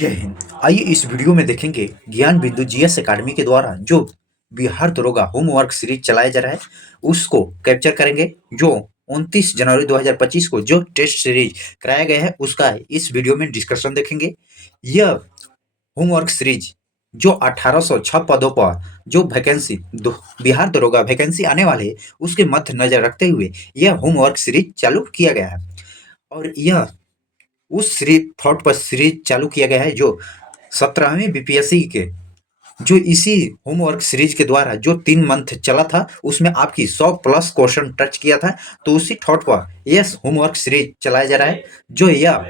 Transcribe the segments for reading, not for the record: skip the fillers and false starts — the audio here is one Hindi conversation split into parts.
जय हिंद। आइए इस वीडियो में देखेंगे ज्ञान बिंदु जीएस एकेडमी के द्वारा जो बिहार दरोगा होमवर्क सीरीज चलाया जा रहा है उसको कैप्चर करेंगे। जो 29 जनवरी 2025 को जो टेस्ट सीरीज कराया गया है उसका इस वीडियो में डिस्कशन देखेंगे। यह होमवर्क सीरीज जो 1806 पदों पर जो वैकेंसी बिहार दरोगा वैकेंसी आने वाले है उसके मध्य नजर रखते हुए यह होमवर्क सीरीज चालू किया गया है। और यह उस सीरीज थॉट पर सीरीज चालू किया गया है जो 17वीं बीपीएससी के जो इसी होमवर्क सीरीज के द्वारा जो 3 मंथ चला था उसमें आपकी 100+ क्वेश्चन टच किया था। तो उसी थॉट पर यह होमवर्क सीरीज चलाया जा रहा है। जो यह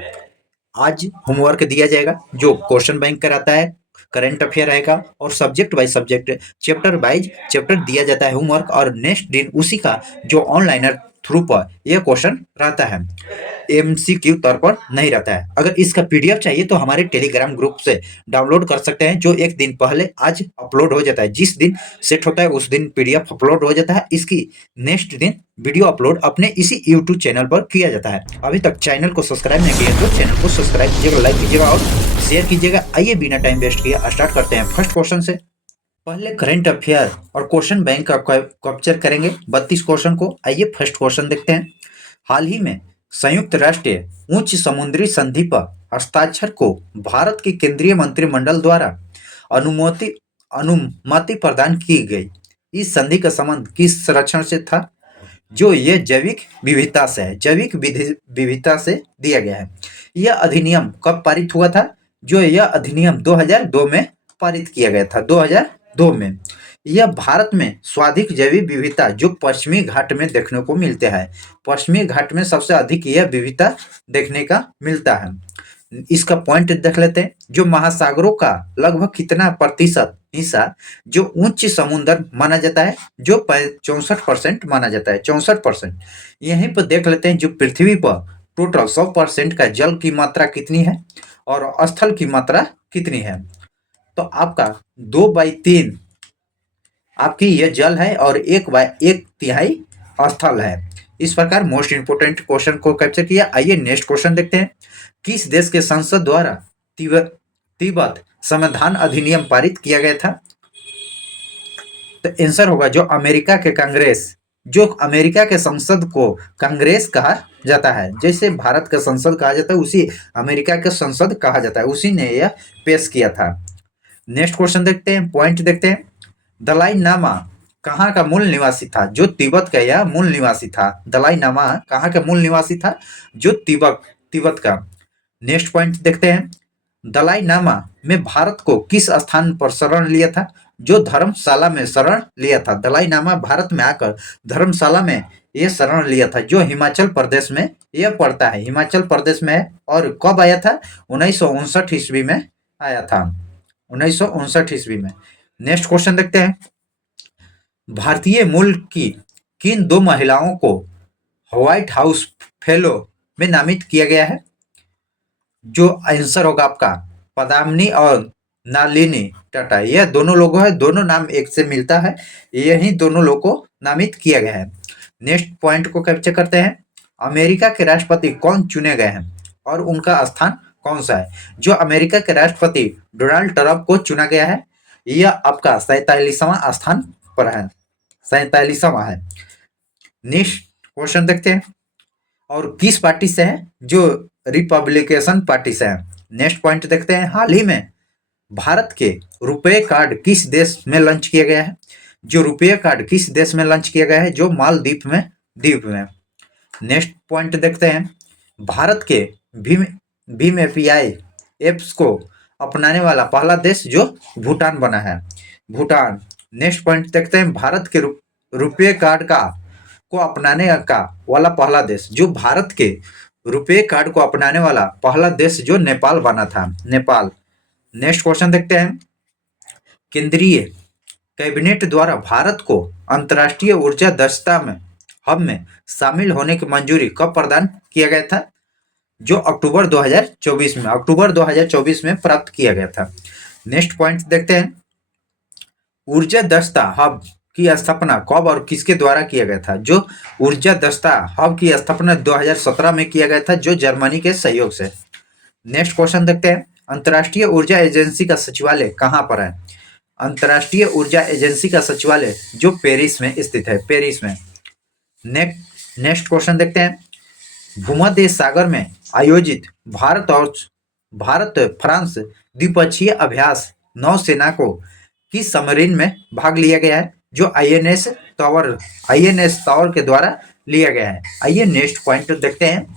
आज होमवर्क दिया जाएगा जो क्वेश्चन बैंक कराता है, करंट अफेयर रहेगा और subject by subject chapter wise chapter दिया जाता है होमवर्क। और नेक्स्ट दिन उसी का जो ऑनलाइनर थ्रू पर यह क्वेश्चन रहता है, एमसीक्यू तौर पर नहीं रहता है। अगर इसका पीडीएफ चाहिए तो हमारे टेलीग्राम ग्रुप से डाउनलोड कर सकते हैं जो एक दिन पहले आज अपलोड हो जाता है। जिस दिन सेट होता है उस दिन पीडीएफ अपलोड हो जाता है। इसकी नेक्स्ट दिन वीडियो अपलोड अपने इसी यूट्यूब चैनल पर किया जाता है। अभी तक चैनल को सब्सक्राइब नहीं किया तो चैनल को सब्सक्राइब कीजिएगा, लाइक कीजिएगा और शेयर कीजिएगा। आइए बिना टाइम वेस्ट किए स्टार्ट करते हैं फर्स्ट क्वेश्चन से। पहले करंट अफेयर और क्वेश्चन बैंक का कैप्चर करेंगे 32 क्वेश्चन को। आइए फर्स्ट क्वेश्चन देखते हैं। हाल ही में संयुक्त राष्ट्र उच्च समुद्री संधि पर हस्ताक्षर को भारत के केंद्रीय मंत्रिमंडल द्वारा अनुमति अनुमति प्रदान की गई। इस संधि का संबंध किस संरक्षण से था? जो ये जैविक विविधता से है, जैविक विविधता से दिया गया है। यह अधिनियम कब पारित हुआ था? जो यह अधिनियम 2002 में पारित किया गया था, 2002 में। यह भारत में स्वाधिक जैविक विविधता जो पश्चिमी घाट में देखने को मिलते हैं। पश्चिमी घाट में सबसे अधिक यह विविधता देखने का मिलता है। इसका पॉइंट देख लेते हैं। जो महासागरों का लगभग कितना प्रतिशत हिस्सा जो उच्च समुद्र माना जाता है? जो 64% माना जाता है, 64%। यहीं पर देख लेते हैं जो पृथ्वी पर टोटल 100% का जल की मात्रा कितनी है और स्थल की मात्रा कितनी है। तो आपका 2/3 आपकी यह जल है और 1/1 स्थल है। इस प्रकार मोस्ट इंपोर्टेंट क्वेश्चन को कैप्चर किया। आइए नेक्स्ट क्वेश्चन देखते हैं। किस देश के संसद द्वारा तिब्बत संविधान अधिनियम पारित किया गया था? तो आंसर होगा जो अमेरिका के कांग्रेस। जो अमेरिका के संसद को कांग्रेस कहा जाता है, जैसे भारत का संसद कहा जाता है उसी अमेरिका का संसद कहा जाता है, उसी ने यह पेश किया था। नेक्स्ट क्वेश्चन देखते हैं, पॉइंट देखते हैं। दलाई नामा कहाँ का मूल निवासी था? जो तिब्बत का यह मूल निवासी था। दलाई नामा कहाँ का मूल निवासी था? जो तिब्बत का। नेक्स्ट पॉइंट देखते हैं। दलाई नामा में भारत को किस स्थान पर शरण लिया था? जो धर्मशाला में शरण लिया था। दलाई नामा भारत में आकर धर्मशाला में यह शरण लिया था, जो हिमाचल प्रदेश में यह पड़ता है, हिमाचल प्रदेश में है। और कब आया था? 1959 ईस्वी में आया था, 1959 ईस्वी में। नेक्स्ट क्वेश्चन देखते हैं। भारतीय मूल की किन 2 महिलाओं को व्हाइट हाउस फेलो में नामित किया गया है? जो आंसर होगा आपका पदामिनी और नालिनी टाटा। यह दोनों लोगों है, दोनों नाम एक से मिलता है, यही दोनों लोगों को नामित किया गया है। नेक्स्ट पॉइंट को कैप्चर करते हैं। अमेरिका के राष्ट्रपति कौन चुने गए हैं और उनका स्थान कौन सा है? जो अमेरिका के राष्ट्रपति डोनाल्ड ट्रंप को चुना गया है, यह आपका 47वां स्थान पर है, 47वां है। नेक्स्ट क्वेश्चन देखते हैं। और किस पार्टी से है? जो रिपब्लिकन पार्टी से है। नेक्स्ट पॉइंट देखते हैं। हाल ही में भारत के रुपए कार्ड किस देश में लॉन्च किया गया है? जो रुपये कार्ड किस देश में लॉन्च किया गया है? जो मालदीव में, द्वीप में। नेक्स्ट पॉइंट देखते हैं। भारत के भीम एपीआई एप्स को अपनाने वाला पहला देश जो भूटान बना है, भूटान। नेक्स्ट पॉइंट देखते हैं। भारत के रुपये कार्ड को अपनाने का वाला पहला देश, जो भारत के रुपये कार्ड को अपनाने वाला पहला देश जो नेपाल बना था, नेपाल। नेक्स्ट क्वेश्चन देखते हैं। केंद्रीय कैबिनेट द्वारा भारत को अंतर्राष्ट्रीय ऊर्जा दक्षता में हब में शामिल होने की मंजूरी कब प्रदान किया गया था? जो अक्टूबर 2024 में प्राप्त किया गया था। नेक्स्ट पॉइंट देखते हैं। ऊर्जा दक्षता हब की स्थापना कब और किसके द्वारा किया गया था? जो ऊर्जा दक्षता हब की स्थापना 2017 में किया गया था, जो जर्मनी के सहयोग से। नेक्स्ट क्वेश्चन देखते हैं। अंतर्राष्ट्रीय ऊर्जा एजेंसी का सचिवालय कहाँ पर है? अंतर्राष्ट्रीय ऊर्जा एजेंसी का सचिवालय जो पेरिस में स्थित है, पेरिस में। नेक्स्ट क्वेश्चन देखते हैं। भूमध्य सागर में आयोजित भारत फ्रांस द्विपक्षीय अभ्यास नौसेना को किस सबमरीन में भाग लिया गया है? जो आईएनएस टावर के द्वारा लिया गया है। आइए नेक्स्ट पॉइंट देखते हैं।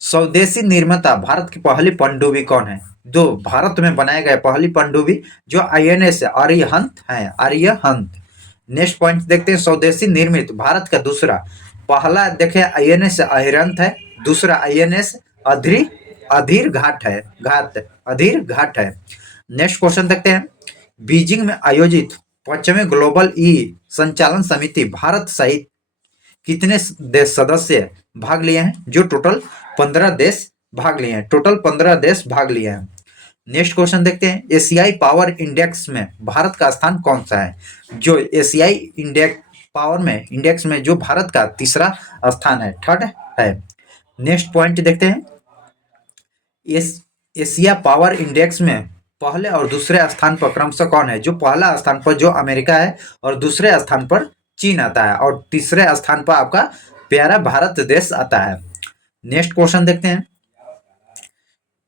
स्वदेशी निर्माता भारत की पहली पनडुब्बी कौन है? जो भारत में बनाया गया पहली पनडुब्बी जो आईएनएस अरिहंत है, अरिहंत। नेक्स्ट पॉइंट देखते हैं। स्वदेशी निर्मित भारत का दूसरा, पहला देखे आईएनएस अरिहंत है, दूसरा आईएनएस अधीर घाट है। नेक्स्ट क्वेश्चन देखते हैं। बीजिंग में आयोजित 5वें ग्लोबल ई संचालन समिति भारत सहित कितने देश सदस्य भाग लिए हैं? जो टोटल 15 देश भाग लिए हैं, टोटल 15 देश भाग लिए हैं। नेक्स्ट क्वेश्चन देखते हैं। एशियाई पावर इंडेक्स में भारत का स्थान कौन सा है? जो एशियाई इंडेक्स में जो भारत का तीसरा स्थान है, थर्ड है। नेक्स्ट पॉइंट देखते हैं। एशिया पावर इंडेक्स में पहले और दूसरे स्थान पर क्रमशः कौन है? जो पहला स्थान पर जो अमेरिका है और दूसरे स्थान पर चीन आता है और तीसरे स्थान पर आपका प्यारा भारत देश आता है। नेक्स्ट क्वेश्चन देखते हैं।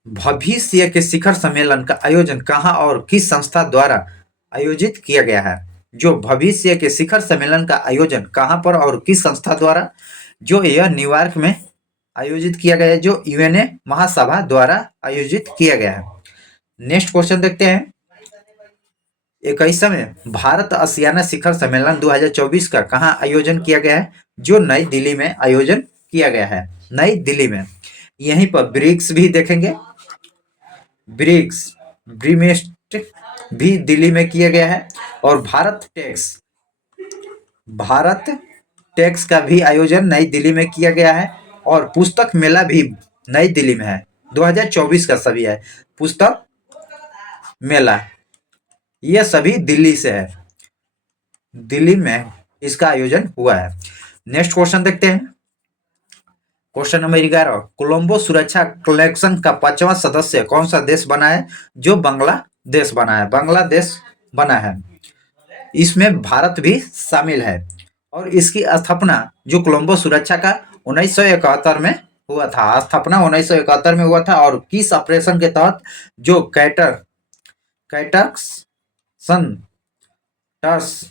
भविष्य के शिखर सम्मेलन का आयोजन कहाँ और किस संस्था द्वारा आयोजित किया गया है? जो भविष्य के शिखर सम्मेलन का आयोजन कहाँ पर और किस संस्था द्वारा? जो यह न्यूयॉर्क में आयोजित किया गया है, जो यूएनए महासभा द्वारा आयोजित किया गया है। नेक्स्ट क्वेश्चन देखते हैं। 21वें भारत आसियाना शिखर सम्मेलन 2024 का कहाँ आयोजन किया गया है? जो नई दिल्ली में आयोजन किया गया है, नई दिल्ली में। यहीं पर ब्रिक्स भी देखेंगे, ब्रिमेस्ट भी दिल्ली में किया गया है और भारत टेक्स का भी आयोजन नई दिल्ली में किया गया है और पुस्तक मेला भी नई दिल्ली में है। 2024 का सभी है पुस्तक मेला, यह सभी दिल्ली से है, दिल्ली में इसका आयोजन हुआ है। नेक्स्ट क्वेश्चन देखते हैं। Question number 11। कोलंबो सुरक्षा कलेक्शन का 5वां सदस्य कौन सा देश बना है? जो बांग्लादेश बना है। इसमें भारत भी शामिल है और इसकी स्थापना जो कोलंबो सुरक्षा का 1971 में हुआ था, स्थापना 1971 में हुआ था और किस ऑपरेशन के तहत? जो टर्स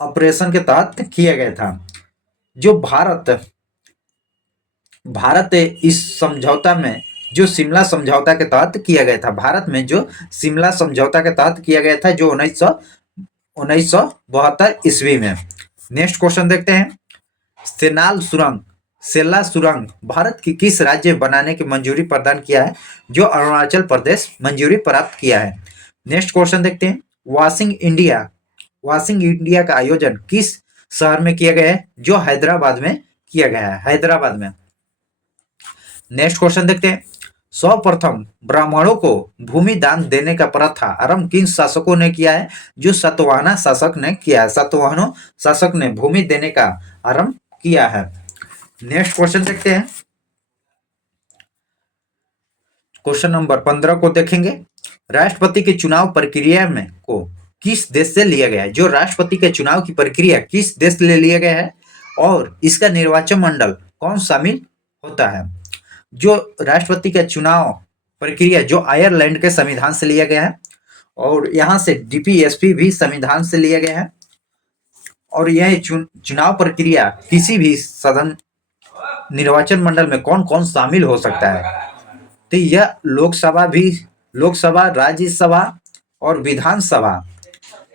ऑपरेशन के तहत किया गया था। जो भारत इस समझौता में जो शिमला समझौता के तहत किया गया था, भारत में जो शिमला समझौता के तहत किया गया था जो 1972 ईस्वी में। नेक्स्ट क्वेश्चन देखते हैं। सेला सुरंग भारत की किस राज्य बनाने की मंजूरी प्रदान किया है? जो अरुणाचल प्रदेश मंजूरी प्राप्त किया है। नेक्स्ट क्वेश्चन देखते हैं। वॉशिंग इंडिया का आयोजन किस शहर में किया गया है? जो हैदराबाद में किया गया है, हैदराबाद में। नेक्स्ट क्वेश्चन देखते हैं। सर्वप्रथम ब्राह्मणों को भूमि दान देने का प्रथा आरंभ किन शासकों ने किया है? जो सातवाहन शासक ने किया है, सातवाहनों शासक ने भूमि देने का आरंभ किया है। नेक्स्ट क्वेश्चन देखते हैं। क्वेश्चन नंबर 15 को देखेंगे। राष्ट्रपति के चुनाव प्रक्रिया में को किस देश से लिया गया है? जो राष्ट्रपति के चुनाव की प्रक्रिया किस देश से लिया गया है और इसका निर्वाचन मंडल कौन शामिल होता है? जो राष्ट्रपति का चुनाव प्रक्रिया जो आयरलैंड के संविधान से लिया गया है और यहाँ से डीपीएसपी भी संविधान से लिया गया है और यह चुनाव प्रक्रिया किसी भी सदन निर्वाचन मंडल में कौन कौन शामिल हो सकता है? तो यह लोकसभा, राज्यसभा और विधानसभा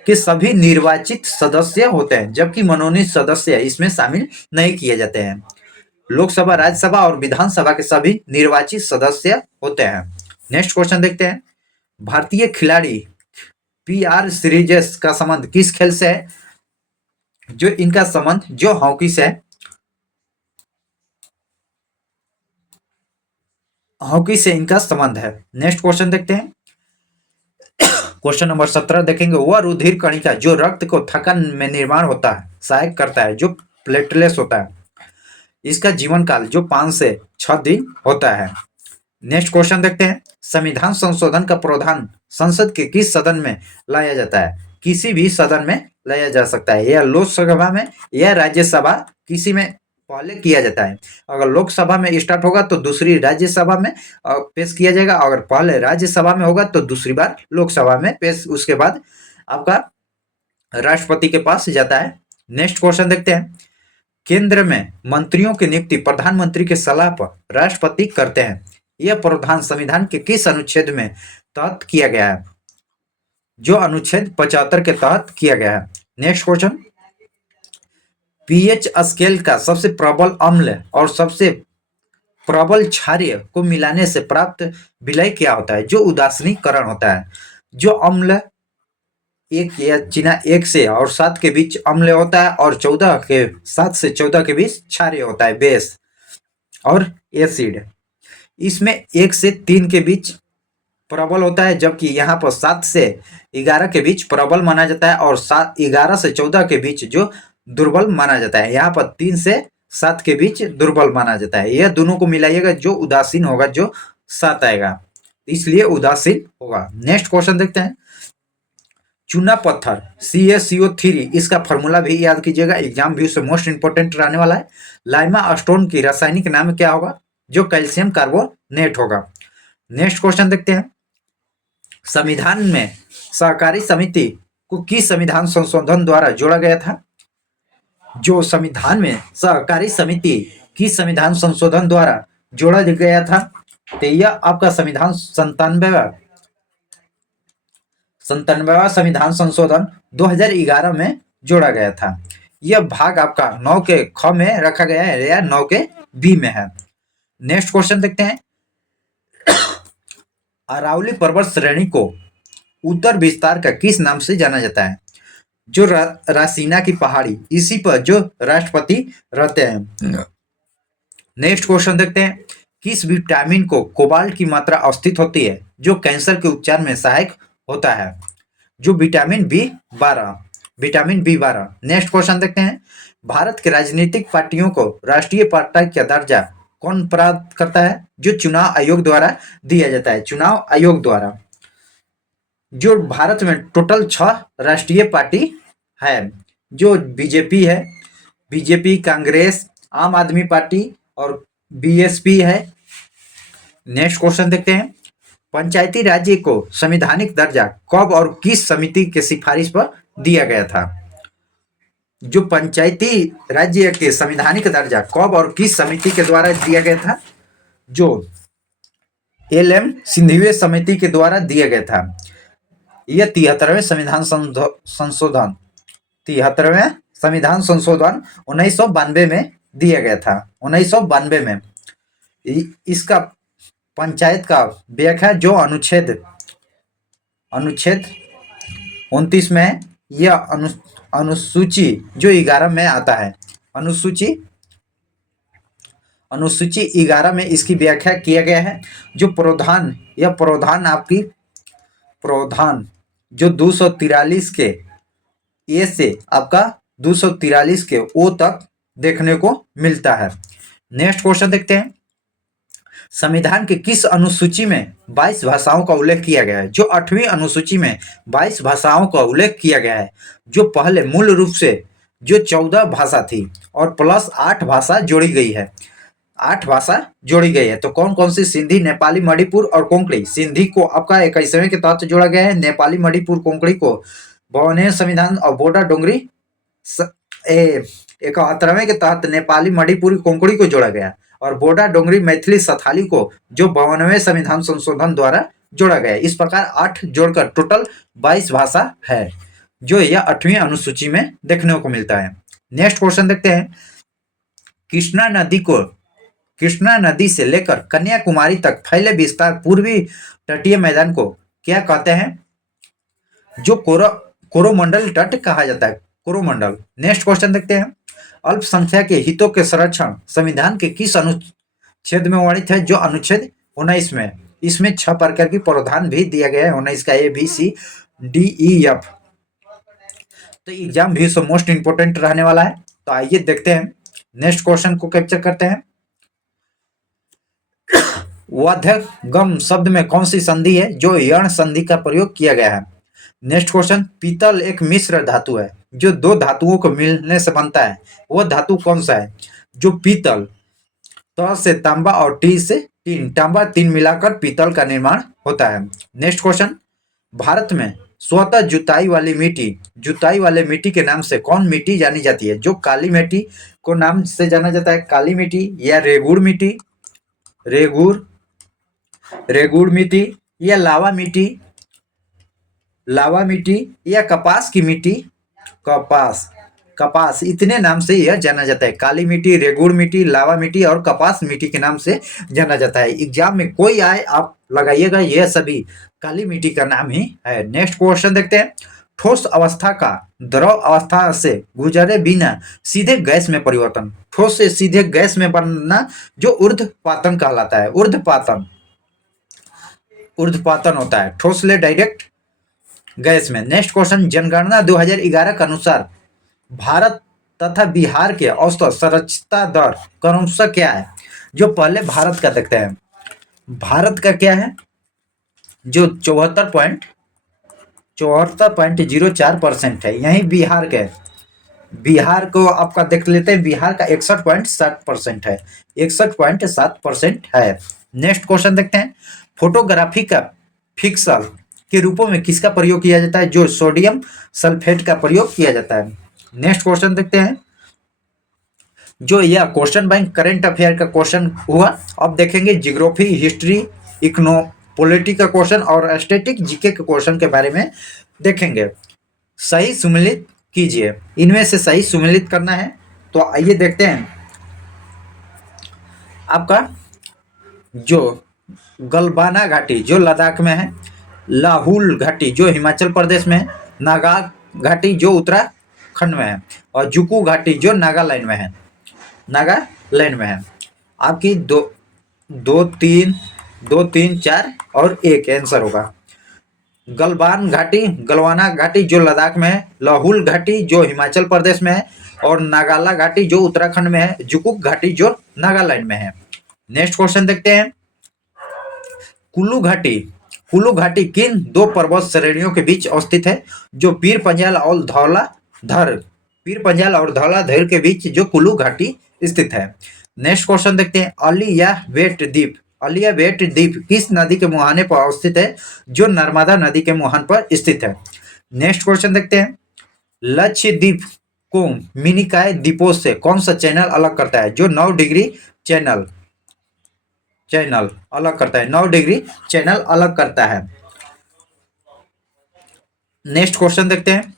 के सभी निर्वाचित सदस्य होते हैं, जबकि मनोनीत सदस्य इसमें शामिल नहीं किए जाते हैं। लोकसभा, राज्यसभा और विधानसभा के सभी निर्वाचित सदस्य होते हैं। नेक्स्ट क्वेश्चन देखते हैं। भारतीय खिलाड़ी पीआर सीरीजेस का संबंध किस खेल से है? जो इनका संबंध जो हॉकी से है, हॉकी से इनका संबंध है। नेक्स्ट क्वेश्चन देखते हैं। क्वेश्चन नंबर 17 देखेंगे। वह रुधिर कणिका जो रक्त को थक्का में निर्माण होता है सहायक करता है, जो प्लेटलेट्स होता है, इसका जीवन काल जो 5 से 6 दिन होता है। नेक्स्ट क्वेश्चन देखते हैं, संविधान संशोधन का प्रावधान संसद के किस सदन में लाया जाता है? किसी भी सदन में लाया जा सकता है, या लोकसभा में या राज्यसभा, किसी में पहले किया जाता है। अगर लोकसभा में स्टार्ट होगा तो दूसरी राज्यसभा में पेश किया जाएगा, अगर पहले राज्यसभा में होगा तो दूसरी बार लोकसभा में पेश, उसके बाद आपका राष्ट्रपति के पास जाता है। नेक्स्ट क्वेश्चन देखते हैं, केंद्र में मंत्रियों की नियुक्ति प्रधानमंत्री के सलाह पर राष्ट्रपति करते हैं। यह प्रावधान संविधान के किस अनुच्छेद में तहत किया गया है? जो अनुच्छेद 75 के तहत किया गया है। नेक्स्ट क्वेश्चन, पीएच स्केल का सबसे प्रबल अम्ल और सबसे प्रबल क्षारीय को मिलाने से प्राप्त विलय क्या होता है? जो उदासीनीकरण होता है। जो अम्ल 1 या चिन्ह 1 से और 7 के बीच अम्ल होता है, और 7 से 14 के बीच क्षारीय होता है, बेस और एसिड। इसमें 1 से 3 के बीच प्रबल होता है, जबकि यहाँ पर 7 से 11 के बीच प्रबल माना जाता है, और 11 से 14 के बीच जो दुर्बल माना जाता है। यहाँ पर 3 से 7 के बीच दुर्बल माना जाता है। यह दोनों को मिलाइएगा, जो उदासीन होगा जो 7 आएगा, इसलिए उदासीन होगा। नेक्स्ट क्वेश्चन देखते हैं, चूना पत्थर CaCO3, इसका फॉर्मूला भी याद कीजिएगा, एग्जाम भी उससे मोस्ट इंपोर्टेंट रहने वाला है। लाइमा स्टोन की रासायनिक नाम क्या होगा? जो कैल्शियम कार्बोनेट होगा। नेक्स्ट क्वेश्चन देखते हैं, संविधान में सहकारी समिति को किस संविधान संशोधन द्वारा जोड़ा गया था? जो संविधान में सहकारी समिति किस संविधान संशोधन द्वारा जोड़ा गया था? तो यह आपका संविधान 97वां संविधान संशोधन 2011 में जोड़ा गया था। यह भाग आपका 9 के ख में रखा गया है या 9 के बी में है। नेक्स्ट क्वेश्चन देखते हैं, अरावली पर्वत श्रेणी को उत्तर विस्तार का किस नाम से जाना जाता है? जो रासीना की पहाड़ी, इसी पर जो राष्ट्रपति रहते हैं। नेक्स्ट क्वेश्चन देखते हैं, किस विटामिन को कोबाल्ट की मात्रा अवस्थित होती है जो कैंसर के उपचार में सहायक होता है? जो vitamin B12, vitamin B12। Next question देखते हैं, भारत के राजनीतिक पार्टियों को राष्ट्रीय पार्टी का दर्जा कौन प्राप्त करता है? जो चुनाव आयोग द्वारा दिया जाता है, चुनाव आयोग द्वारा। जो भारत में टोटल 6 राष्ट्रीय पार्टी है, जो बीजेपी है, बीजेपी, कांग्रेस, आम आदमी पार्टी और बीएसपी है। नेक्स्ट क्वेश्चन देखते हैं, पंचायती राज्य को संवैधानिक दर्जा कब और किस समिति के सिफारिश पर दिया गया था? जो पंचायती राज्य के संवैधानिक दर्जा कब और किस समिति के द्वारा दिया गया था? जो LM सिंधिया समिति के द्वारा दिया गया था। यह 73वें संविधान संशोधन 1992 में दिया गया था, 1992 में। इसका पंचायत का व्याख्या जो अनुच्छेद 29 में, यह अनुसूची जो 11 में आता है, अनुसूची 11 में इसकी व्याख्या किया गया है। जो प्रावधान, यह प्रावधान आपकी प्रावधान जो 243 के ए से आपका 243 के ओ तक देखने को मिलता है। नेक्स्ट क्वेश्चन देखते हैं, संविधान के किस अनुसूची में 22 भाषाओं का उल्लेख किया गया है? जो 8वीं अनुसूची में 22 भाषाओं का उल्लेख किया गया है, जो पहले मूल रूप से जो 14 भाषा थी और प्लस 8 भाषा जोड़ी गई है, 8 भाषा जोड़ी गई है। तो कौन कौन सी? सिंधी, नेपाली, मणिपुर और कोंकणी। सिंधी को आपका 21वें के तहत जोड़ा गया है, नेपाली, मणिपुर, कोंकणी को 52वें संविधान और बोडा डोंगरी 71वें के तहत नेपाली, मणिपुरी, कोंकणी को जोड़ा गया, और बोडा डोंगरी, मैथिली, संथाली को जो 52वें संविधान संशोधन द्वारा जोड़ा गया। इस प्रकार 8 जोड़कर टोटल 22 भाषा है, जो यह 8वीं अनुसूची में देखने को मिलता है। नेक्स्ट क्वेश्चन देखते हैं, कृष्णा नदी से लेकर कन्याकुमारी तक फैले विस्तार पूर्वी तटीय मैदान को क्या कहते हैं? जो कोरोमंडल तट कहा जाता है, कोरोमंडल। नेक्स्ट क्वेश्चन देखते हैं, अल्पसंख्यक के हितों के संरक्षण संविधान के किस अनुच्छेद में वर्णित है? जो अनुच्छेद 19 में। इसमें 6 प्रकार की प्रावधान भी दिया गया है, 19 का ABCDEF। तो एग्जाम भी मोस्ट इंपोर्टेंट रहने वाला है। तो आइए देखते हैं, नेक्स्ट क्वेश्चन को कैप्चर करते हैं। वाध्यगम शब्द में कौन सी संधि है जो यण संधि का प्रयोग किया गया है? नेक्स्ट क्वेश्चन, पीतल एक मिश्र धातु है जो दो धातुओं को मिलने से बनता है, वह धातु कौन सा है? जो पीतल, त से तांबा और टी से टीन, तांबा तीन मिलाकर पीतल का निर्माण होता है। नेक्स्ट क्वेश्चन, भारत में स्वतः जुताई वाले मिट्टी के नाम से कौन मिट्टी जानी जाती है? जो काली मिट्टी को नाम से जाना जाता है, काली मिट्टी या रेगुड़ मिट्टी, रेगुड़ मिट्टी या लावा मिट्टी या कपास की मिट्टी, कपास इतने नाम से यह जाना जाता है। काली मिट्टी, रेगुड़ मिट्टी, लावा मिट्टी और कपास मिट्टी के नाम से जाना जाता है। एग्जाम में कोई आए आप लगाइएगा, यह सभी काली मिट्टी का नाम ही है। नेक्स्ट क्वेश्चन देखते हैं, ठोस अवस्था का द्रव अवस्था से गुजरे बिना सीधे गैस में परिवर्तन, ठोस से सीधे गैस में बनना जो ऊर्ध्वपातन कहलाता है। ऊर्ध्वपातन होता है, ठोस से डायरेक्ट गैस में। नेक्स्ट क्वेश्चन, जनगणना 2011 के अनुसार भारत तथा बिहार के औसत साक्षरता दर क्रमशः क्या है? जो पहले भारत का देखते हैं, भारत का क्या है? जो 74.04% है। यही बिहार के, बिहार को आपका देख लेते हैं, बिहार का 61.7% है, 61.7% है। नेक्स्ट क्वेश्चन देखते हैं, फोटोग्राफी का फिक्सल के रूपों में किसका प्रयोग किया जाता है? जो सोडियम सल्फेट का प्रयोग किया जाता है। नेक्स्ट क्वेश्चन देखते हैं, जो यह क्वेश्चन बैंक करंट अफेयर का क्वेश्चन हुआ, अब देखेंगे जियोग्राफी, हिस्ट्री, इकोनो, पॉलिटी का क्वेश्चन और स्टैटिक जीके के क्वेश्चन के बारे में देखेंगे। सही सुमेलित कीजिए, इनमें से सही सुमेलित करना है। तो आइए देखते हैं, आपका जो गलवाना घाटी जो लद्दाख में है, लाहुल घाटी जो हिमाचल प्रदेश में है, नागा घाटी जो उत्तराखंड में है और जुकू घाटी जो नागालैंड में है, आपकी दो तीन चार और एक आंसर होगा। गलवाना घाटी जो लद्दाख में है, लाहुल घाटी जो हिमाचल प्रदेश में है और नागाला घाटी जो उत्तराखंड में है, जुकुक घाटी जो नागालैंड में है। नेक्स्ट क्वेश्चन देखते हैं, कुल्लू घाटी किन दो पर्वत श्रेणियों के बीच अवस्थित है? जो पीर पंजाल और धौलाधर के बीच जो कुल्लू घाटी स्थित है। नेक्स्ट क्वेश्चन देखते हैं, अलिया वेट द्वीप किस नदी के मुहाने पर अवस्थित है? जो नर्मदा नदी के मुहान पर स्थित है। नेक्स्ट क्वेश्चन देखते हैं, लक्षद्वीप को मिनिकॉय द्वीपों से कौन सा चैनल अलग करता है? जो 9 डिग्री चैनल अलग करता है, 9 डिग्री चैनल अलग करता है। नेक्स्ट क्वेश्चन देखते हैं,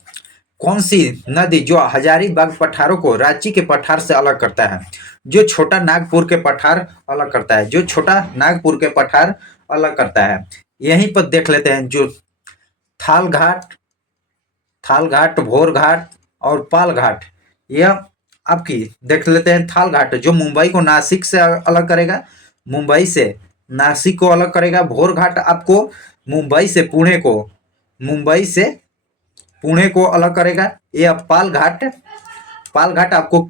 कौन सी नदी जो हजारीबाग पठारों को रांची के पठार से अलग करता है? जो छोटा नागपुर के पठार अलग करता है, यहीं पर देख लेते हैं, जो थाल घाट, भोर घाट और पाल घाट, यह आपकी देख लेते हैं। थाल घाट जो मुंबई को नासिक से अलग करेगा, मुंबई से नासिक को अलग करेगा। भोर घाट आपको मुंबई से पुणे को अलग करेगा। यह पाल घाट आपको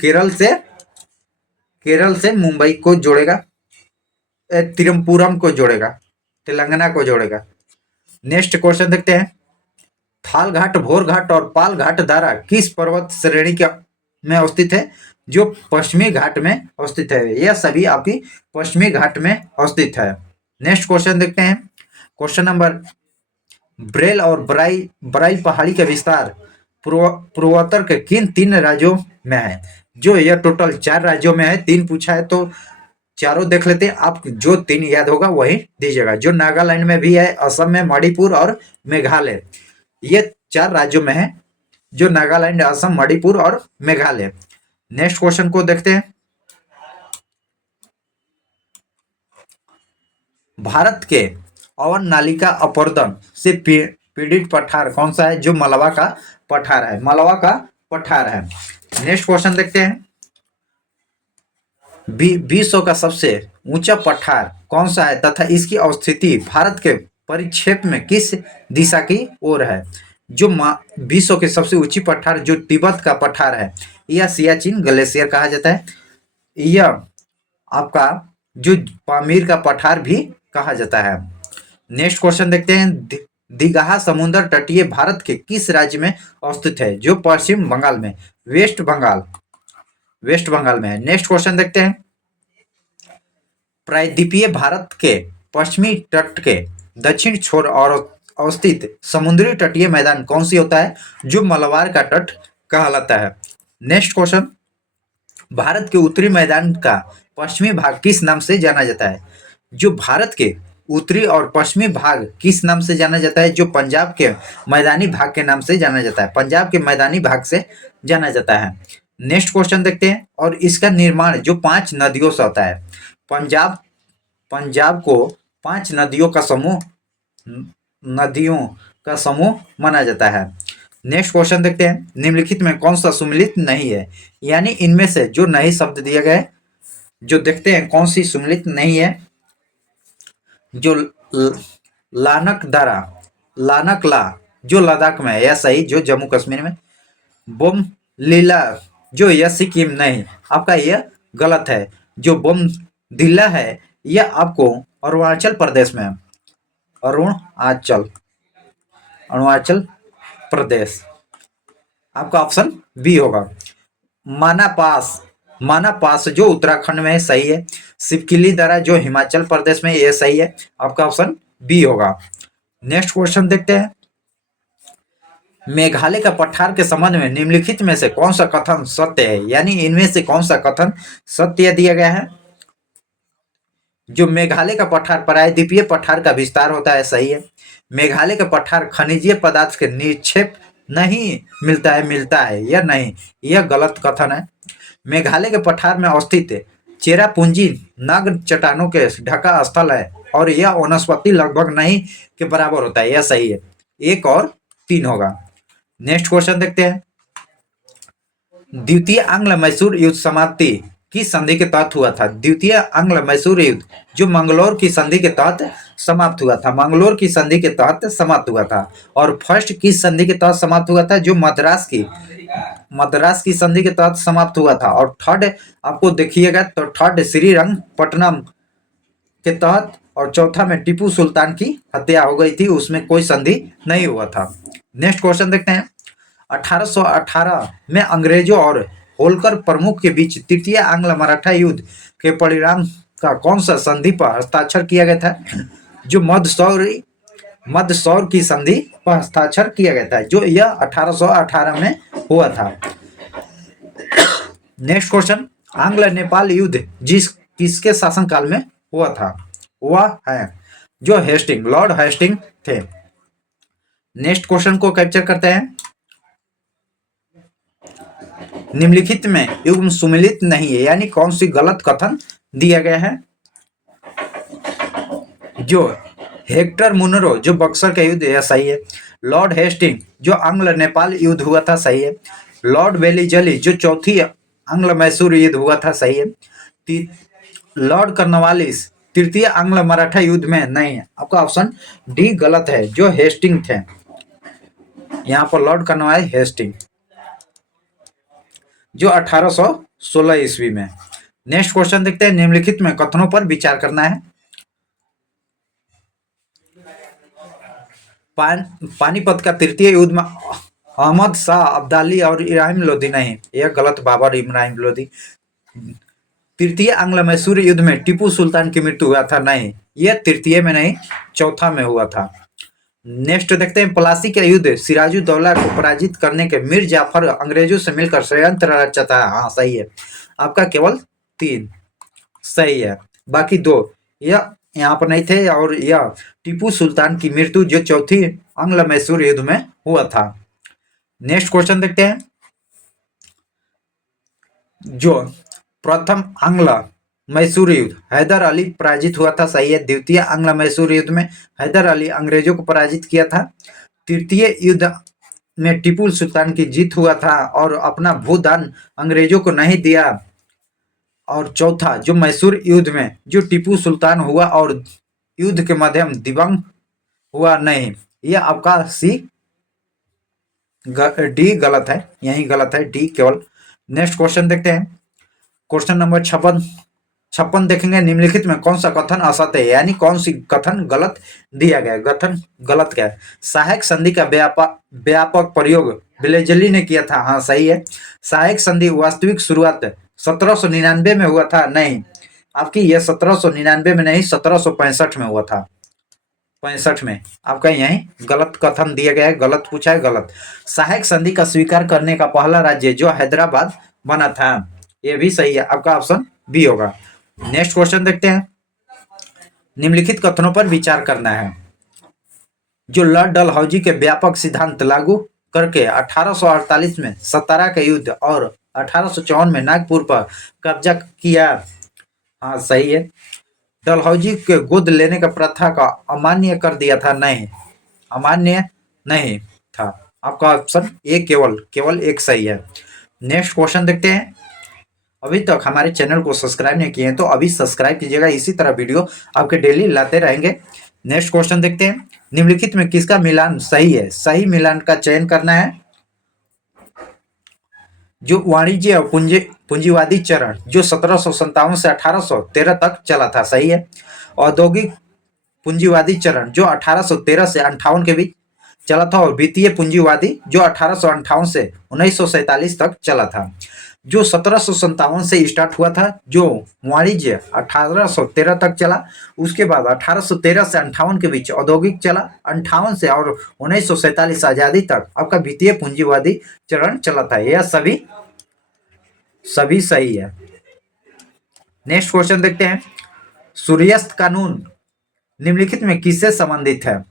केरल से मुंबई को जोड़ेगा, तिरुवनंतपुरम को जोड़ेगा, तेलंगाना को जोड़ेगा। नेक्स्ट क्वेश्चन देखते हैं, थाल घाट, भोर घाट और पाल घाट द्वारा किस पर्वत श्रेणी में अवस्थित है? जो पश्चिमी घाट में अवस्थित है। यह सभी आपकी पश्चिमी घाट में अवस्थित है। नेक्स्ट क्वेश्चन देखते हैं, क्वेश्चन नंबर, ब्रेल और बराइल पहाड़ी का विस्तार पूर्वोत्तर के किन 3 राज्यों में है? जो यह टोटल 4 राज्यों में है, 3 पूछा है तो चारों देख लेते हैं। आप जो 3 याद होगा वही दीजिएगा। जो नागालैंड में भी है, असम में, मणिपुर और मेघालय, ये 4 राज्यों में है, जो नागालैंड, असम, मणिपुर और मेघालय। नेक्स्ट क्वेश्चन को देखते हैं, भारत के अवन नालिका अपरदन से पीड़ित पठार कौन सा है? जो मालवा का पठार है। नेक्स्ट क्वेश्चन देखते हैं, विश्व का सबसे ऊंचा पठार कौन सा है तथा इसकी अवस्थिति भारत के परिक्षेप में किस दिशा की ओर है? जो विश्व की सबसे ऊंची पठार जो तिब्बत का पठार है, यह सियाचिन ग्लेशियर कहा जाता है। यह आपका जो पामीर का पठार भी कहा जाता है। नेक्स्ट क्वेश्चन देखते हैं, दीघा समुद्र तटीय भारत के किस राज्य में अवस्थित है? जो पश्चिम बंगाल में, वेस्ट बंगाल, वेस्ट बंगाल में है। नेक्स्ट क्वेश्चन देखते हैं, प्रायद्वीपीय भारत के पश्चिमी तट के दक्षिण छोर और अवस्थित समुद्री तटीय मैदान कौन सी होता है? जो मलबार का तट कहलाता है। नेक्स्ट क्वेश्चन, भारत के उत्तरी मैदान का पश्चिमी भाग किस नाम से जाना जाता है? जो भारत के उत्तरी और पश्चिमी भाग किस नाम से जाना जाता है? जो पंजाब के मैदानी भाग के नाम से जाना जाता है। पंजाब के मैदानी भाग से जाना जाता है। नेक्स्ट क्वेश्चन देखते हैं, और इसका निर्माण जो 5 नदियों से होता है। पंजाब पंजाब को 5 नदियों का समूह माना जाता है। नेक्स्ट क्वेश्चन देखते हैं, निम्नलिखित में कौन सा सुमेलित नहीं है? यानी इनमें से जो नए शब्द दिए गए, जो देखते हैं कौन सी सुमेलित नहीं है। जो लानक दरा, लानक ला जो लद्दाख में है यह सही, जो जम्मू कश्मीर में। बोम लीला जो यह सिक्किम नहीं, आपका यह गलत है। जो बोम दिल्ला है यह आपको अरुणाचल प्रदेश में है। अरुणाचल प्रदेश, आपका ऑप्शन बी होगा। माना पास जो उत्तराखंड में है, सही है। सिपकिली दरा जो हिमाचल प्रदेश में, ये सही है, आपका ऑप्शन बी होगा। नेक्स्ट क्वेश्चन देखते हैं, मेघालय का पठार के संबंध में निम्नलिखित में से कौन सा कथन सत्य है? यानी इनमें से कौन सा कथन सत्य दिया गया है? जो मेघालय का पठार प्रायद्वीपीय पठार का विस्तार होता है, सही है। मेघालय का पठार खनिजीय पदार्थ के निक्षेप नहीं मिलता है यह नहीं, यह गलत कथन है। मेघालय के पठार में अवस्थित चेरापूंजी नग्न चट्टानों के ढका स्थल है और यह वनस्पति लगभग नहीं के बराबर होता है, यह सही है। 1 और 3 होगा। नेक्स्ट क्वेश्चन देखते हैं, द्वितीय आंग्ल मैसूर युद्ध समाप्ति किस संधि के तहत हुआ था? द्वितीय आंग्ल मैसूर युद्ध जो मंगलोर की संधि के तहत समाप्त हुआ था, मंगलोर की संधि के तहत समाप्त हुआ था। और फर्स्ट किस संधि के तहत समाप्त हुआ था? जो मद्रास की संधि के तहत समाप्त हुआ था। और थर्ड आपको देखिएगा तो थर्ड श्रीरंगपट्टनम के तहत, और चौथा में टीपू सुल्तान की हत्या हो गई थी, उसमें कोई संधि नहीं हुआ था। नेक्स्ट क्वेश्चन देखते हैं, 1818 में अंग्रेजों और होलकर प्रमुख के बीच तृतीय आंग्ल मराठा युद्ध के परिणाम का कौन सा संधि पर हस्ताक्षर किया गया था? जो मदसौर की संधि पर हस्ताक्षर किया गया था, जो यह 1818 में हुआ था। नेक्स्ट क्वेश्चन, आंग्ल नेपाल युद्ध किसके शासनकाल में हुआ था? वह है जो लॉर्ड हेस्टिंग थे। नेक्स्ट क्वेश्चन को कैप्चर करते हैं, निम्नलिखित में युग्म सुमेलित नहीं है, यानी कौन सी गलत कथन दिया गया है? जो हेक्टर मुनरो जो बक्सर का युद्ध, यह सही है। लॉर्ड हेस्टिंग जो आंग्ल नेपाल युद्ध हुआ था, सही है। लॉर्ड वेलिजली जो चौथी आंग्ल मैसूर युद्ध हुआ था, सही है। लॉर्ड कर्नवालिस तृतीय आंग्ल मराठा युद्ध में नहीं है, आपका ऑप्शन डी गलत है, जो हेस्टिंग थे। यहाँ पर लॉर्ड कर्नवालिस हेस्टिंग जो 1816 ईस्वी में। नेक्स्ट क्वेश्चन देखते हैं, निम्नलिखित में कथनों पर विचार करना है। पानीपत का तृतीय युद्ध में अहमद शाह अब्दाली और इब्राहिम लोदी नहीं, यह गलत, बाबर इब्राहिम लोदी। तृतीय आंग्ल मैसूर युद्ध में टीपू सुल्तान की मृत्यु हुआ था, नहीं, यह तृतीय में नहीं, चौथा में हुआ था। नेक्स्ट देखते हैं, प्लासी का युद्ध सिराजुद्दौला को पराजित करने के मीर जाफर अंग्रेजों से मिलकर षड्यंत्र रचा है, हाँ सही है, आपका केवल 3 सही है, बाकी 2 यह यहाँ पर नहीं थे। और यह टीपू सुल्तान की मृत्यु जो चौथी आंग्ल मैसूर युद्ध में हुआ था। नेक्स्ट क्वेश्चन देखते हैं, जो प्रथम आंग्ल मैसूर युद्ध हैदर अली पराजित हुआ था, सही है। द्वितीय आंग्ल मैसूर युद्ध में हैदर अली अंग्रेजों को पराजित किया था। तृतीय युद्ध में टीपू सुल्तान की जीत हुआ था और अपना भूदान अंग्रेजों को नहीं दिया। और चौथा जो मैसूर युद्ध में जो टीपू सुल्तान हुआ और युद्ध के माध्यम दिवंग हुआ, नहीं, यह आपका डी गलत है, यही गलत है, डी केवल। नेक्स्ट क्वेश्चन देखते हैं, क्वेश्चन नंबर 56 56 देखेंगे निम्नलिखित में कौन सा कथन असत्य है, यानी कौन सी कथन गलत दिया गया है। कथन गलत क्या है? सहायक संधि का व्यापक प्रयोग विलेजली ने किया था, हाँ सही है। सहायक संधि वास्तविक शुरुआत 1799 में हुआ था, नहीं आपकी यह 1799 में नहीं 1765 में हुआ था, 65 में। आपका यही गलत कथन दिया गया है, गलत पूछा है, गलत। सहायक संधि का स्वीकार करने का पहला राज्य जो हैदराबाद बना था, ये भी सही है, आपका ऑप्शन बी होगा। नेक्स्ट क्वेश्चन देखते हैं। निम्नलिखित कथनों पर विचार करना है। जो लॉर्ड डलहौजी के व्यापक सिद्धांत लागू करके 1848 में सतारा का युद्ध और 1854 में नागपुर पर कब्जा किया, हाँ सही है। डलहौजी के गोद लेने का प्रथा का अमान्य कर दिया था, नहीं अमान्य नहीं था, आपका ऑप्शन ए केवल एक सही है। नेक्स्ट क्वेश्चन देखते हैं। अभी तक हमारे चैनल को सब्सक्राइब नहीं किए हैं तो अभी सब्सक्राइब कीजिएगा, इसी तरह वीडियो आपके डेली लाते रहेंगे। नेक्स्ट क्वेश्चन देखते हैं। निम्नलिखित में किसका मिलान सही है? सही मिलान का चयन करना है। जो वाणिज्य और पूंजीवादी चरण जो 1757 से 1813 तक चला था, सही है। औद्योगिक पूंजीवादी चरण जो 1813 से 58 के बीच चला था, और वित्तीय पूंजीवादी जो 1858 से 1947 तक चला था। जो 1757 से स्टार्ट हुआ था, जो वाणिज्य 1813 तक चला, उसके बाद 1813 से 58 के बीच औद्योगिक चला, 58 से और 1947 आजादी तक आपका वित्तीय पूंजीवादी चरण चला था। यह सभी सही है। नेक्स्ट क्वेश्चन देखते हैं। सूर्यास्त कानून निम्नलिखित में किससे संबंधित है?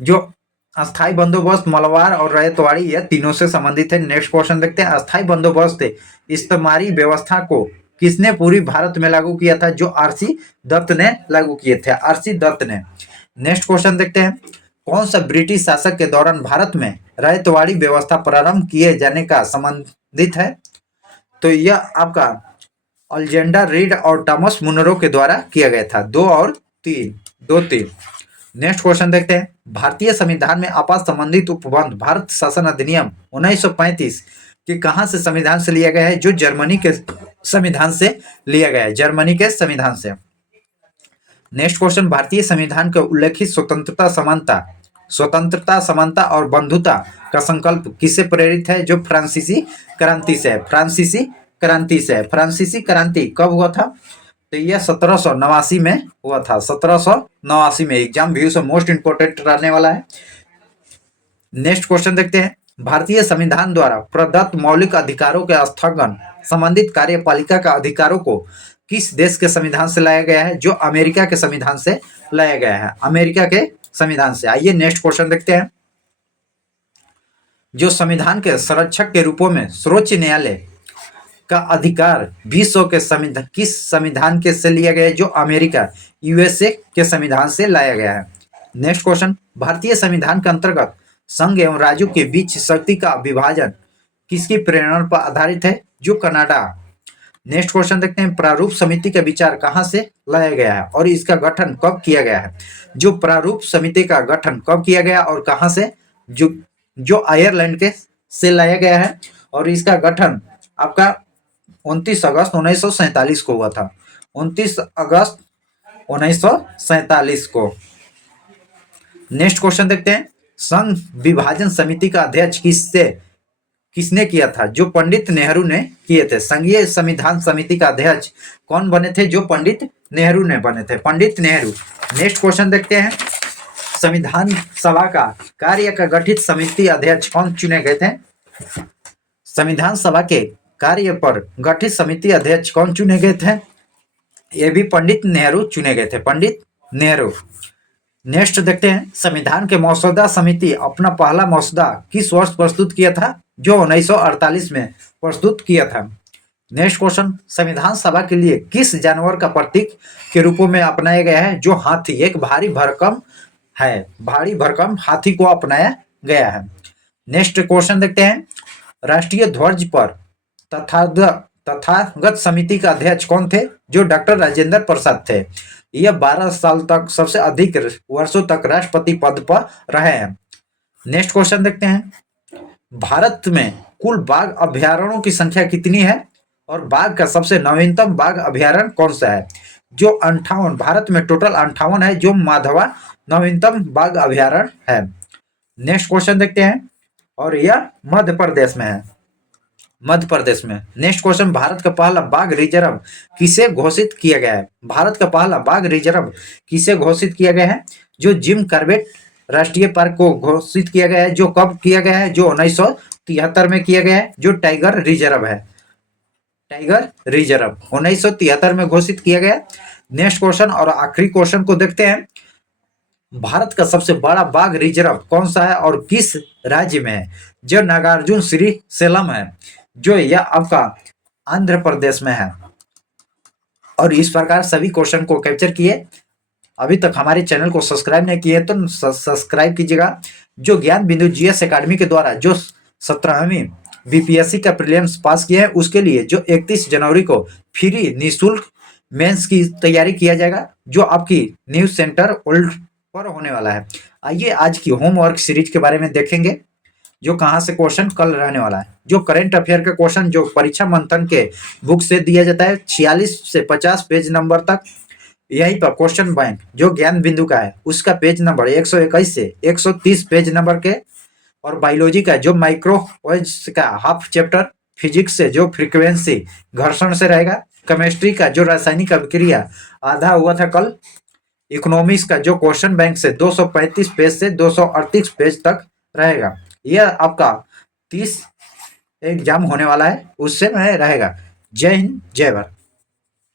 जो अस्थाई बंदोबस्त, मलबार और रैयतवाड़ी, यह तीनों से संबंधित है। नेक्स्ट क्वेश्चन देखते हैं। अस्थाई बंदोबस्त इस्तेमारी व्यवस्था को किसने पूरी भारत में लागू किया था? जो आरसी दत्त ने लागू किए थे, आरसी दत्त ने। नेक्स्ट क्वेश्चन देखते हैं। कौन सा ब्रिटिश शासक के दौरान भारत में रैयतवाड़ी व्यवस्था प्रारंभ किए जाने का संबंधित है? तो यह आपका अलेक्जेंडर रीड और थॉमस मुनरो के द्वारा किया गया था। 2 और 3। नेक्स्ट क्वेश्चन देखते हैं। भारतीय संविधान में आपात संबंधित उपबंध भारत शासन अधिनियम 1935 के कहां से संविधान से लिया गया है? जो जर्मनी के संविधान से लिया गया है, जर्मनी के संविधान से। Next question. भारतीय संविधान के उल्लेखित स्वतंत्रता, समानता और बंधुता का संकल्प किससे प्रेरित है? जो फ्रांसीसी क्रांति से। फ्रांसीसी क्रांति कब हुआ था? तो यह 1789 में हुआ था, 1789 में। एग्जाम व्यू से मोस्ट इंपोर्टेंट रहने वाला है। नेक्स्ट क्वेश्चन देखते हैं। भारतीय संविधान द्वारा प्रदत्त मौलिक अधिकारों के स्थगन संबंधित कार्यपालिका का अधिकारों को किस देश के संविधान से लाया गया है? जो अमेरिका के संविधान से लाया गया है, अमेरिका के संविधान से। आइए नेक्स्ट क्वेश्चन देखते हैं। जो संविधान के संरक्षक के रूपों में सर्वोच्च न्यायालय का अधिकार विश्व के संविधान किस संविधान के से लिया गया है? जो अमेरिका यूएसए के संविधान से लाया गया है। Next question. भारतीय संविधान के अंतर्गत संघ एवं राज्यों के बीच शक्ति का विभाजन किसकी प्रेरणा पर आधारित है? जो कनाडा। नेक्स्ट क्वेश्चन देखते हैं। प्रारूप समिति का विचार कहां से लाया गया है और इसका गठन कब किया गया है? जो प्रारूप समिति का गठन कब किया गया और कहां से? जो आयरलैंड के से लाया गया है, और इसका गठन आपका 29 अगस्त 1947 को हुआ था, 29 अगस्त 1947 को। नेक्स्ट क्वेश्चन देखते हैं। संघ विभाजन समिति का अध्यक्ष किसने किया था? जो पंडित नेहरू ने किए थे। संघीय संविधान समिति का अध्यक्ष कौन बने थे? जो पंडित नेहरू ने बने थे, पंडित नेहरू। नेक्स्ट क्वेश्चन देखते हैं। संविधान सभा का कार्य का गठित समिति अध्यक्ष कौन चुने गए थे? संविधान सभा के कार्य पर गठित समिति अध्यक्ष कौन चुने गए थे? ये भी पंडित नेहरू चुने गए थे, पंडित नेहरू। नेक्स्ट देखते हैं। संविधान के मसौदा समिति अपना पहला मसौदा किस वर्ष प्रस्तुत किया था? जो 1948 में प्रस्तुत किया था। Next question. संविधान सभा के लिए किस जानवर का प्रतीक के रूपों में अपनाया गया है? जो हाथी, एक भारी भरकम हाथी को अपनाया गया है। नेक्स्ट क्वेश्चन देखते हैं। राष्ट्रीय ध्वज पर तथागत समिति का अध्यक्ष कौन थे? जो डॉक्टर राजेंद्र प्रसाद थे। यह 12 साल तक सबसे अधिक वर्षों तक राष्ट्रपति पद पर रहे हैं। नेक्स्ट क्वेश्चन देखते हैं। भारत में कुल बाघ अभ्यारण्यों की संख्या कितनी है? और बाघ का सबसे नवीनतम बाघ अभयारण्य कौन सा है? जो 58, भारत में टोटल 58 है, जो माधवा नवीनतम बाघ अभयारण्य है। नेक्स्ट क्वेश्चन देखते हैं, और यह मध्य प्रदेश में है। मध्य प्रदेश में। नेक्स्ट क्वेश्चन, भारत का पहला बाघ रिजर्व किसे घोषित किया गया है? भारत का पहला बाघ रिजर्व किसे घोषित किया गया है? जो जिम कॉर्बेट राष्ट्रीय पार्क को घोषित किया गया है। जो कब किया गया है? जो 1973 में किया गया है, जो टाइगर रिजर्व है। टाइगर रिजर्व 1973 में घोषित किया गया। नेक्स्ट क्वेश्चन और आखिरी क्वेश्चन को देखते हैं। भारत का सबसे बड़ा बाघ रिजर्व कौन सा है और किस राज्य में है? जो नागार्जुन श्री सेलम है, जो यह आपका आंध्र प्रदेश में है। और इस प्रकार सभी क्वेश्चन को कैप्चर किए। अभी तक हमारे चैनल को सब्सक्राइब नहीं किए तो सब्सक्राइब कीजिएगा। जो ज्ञान बिंदु जीएस एकेडमी के द्वारा जो 17वीं बीपीएससी का प्रीलिम्स पास किए हैं, उसके लिए जो 31 जनवरी को फ्री निःशुल्क मेंस की तैयारी किया जाएगा, जो आपकी न्यूज सेंटर ओल्ड पर होने वाला है। आइए आज की होमवर्क सीरीज के बारे में देखेंगे, जो कहाँ से क्वेश्चन कल रहने वाला है। जो करंट अफेयर का क्वेश्चन जो परीक्षा मंथन के बुक से दिया जाता है 46 से 50 पेज नंबर तक। यहीं पर क्वेश्चन बैंक जो ज्ञान बिंदु का है, उसका पेज नंबर 121 से 130 पेज नंबर के। और बायोलॉजी का जो माइक्रोवेव्स का हाफ चैप्टर, फिजिक्स से जो फ्रीक्वेंसी घर्षण से रहेगा, केमिस्ट्री का जो रासायनिक अभिक्रिया आधा हुआ था कल, इकोनॉमिक्स का जो क्वेश्चन बैंक से 235 पेज से 238 पेज तक रहेगा। यह आपका 30 एग्जाम होने वाला है, उससे में रहेगा। जय हिंद, जय भारत।